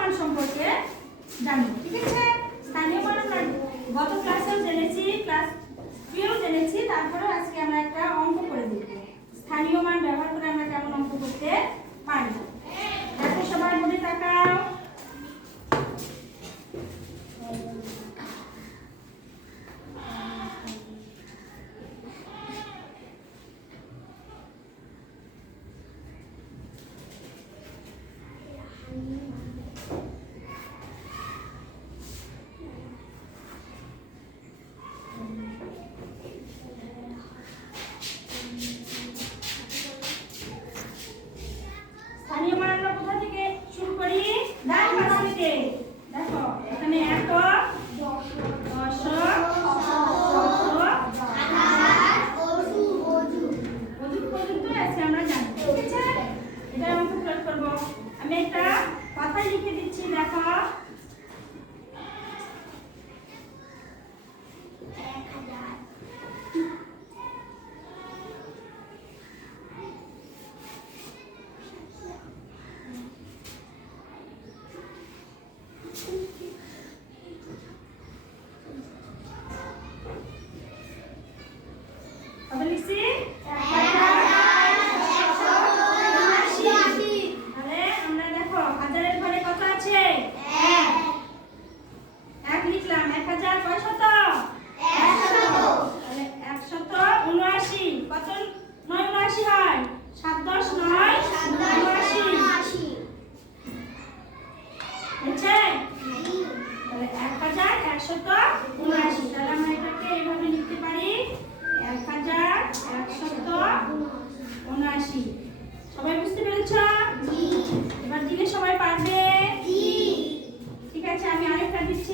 মান সম্পর্কে জানব ঠিক আছে? স্থানীয় মান আমরা গত ক্লাসেও জেনেছি ক্লাস টুয়েও জেনেছি তারপরে আজকে আমরা একটা অঙ্ক করে দেখব। স্থানীয় মান ব্যবহার করে আমরা কেমন অঙ্ক করতে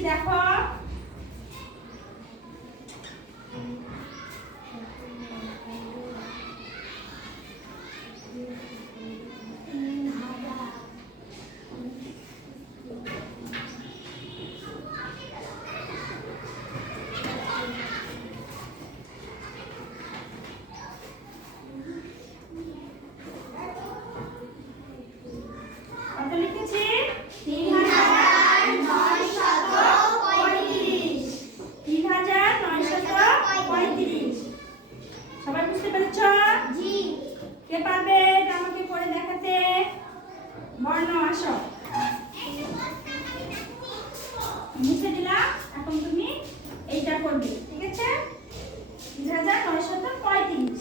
দেখো। মুছে দিলাম। এখন তুমি এইটা করবে ঠিক আছে? দুই হাজার নয়শত পঁয়ত্রিশ।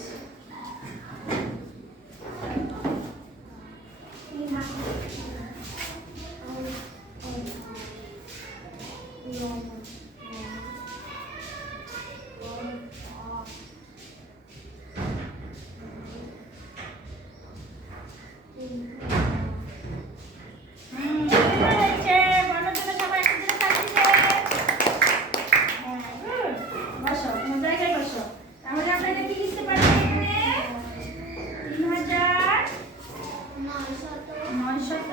নয় শত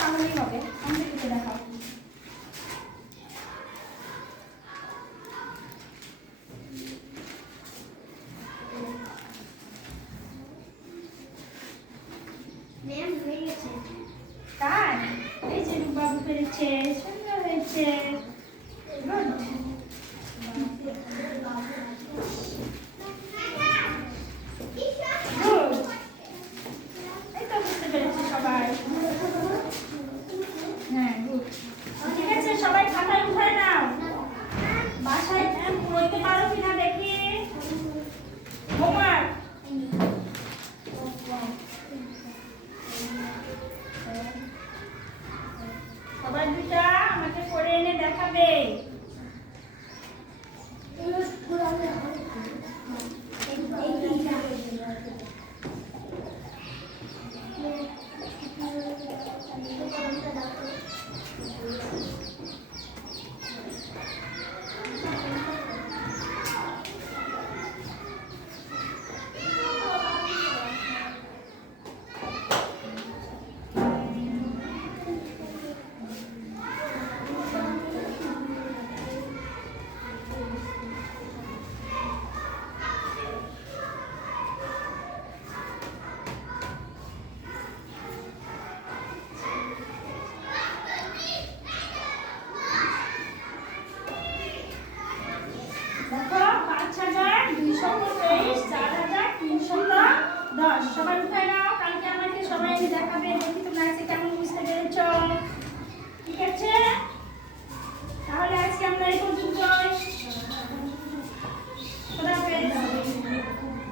তাহলেই হবে। আমাকে কেটে দেখাও তাই? এই যে সুন্দর হয়েছে। কোথায় নাও দেখাবে, দেখি তোমরা আজকে কেমন বুঝতে ঠিক আছে? তাহলে আজকে আমরা এই পর্যন্ত খোদা পেরেছি?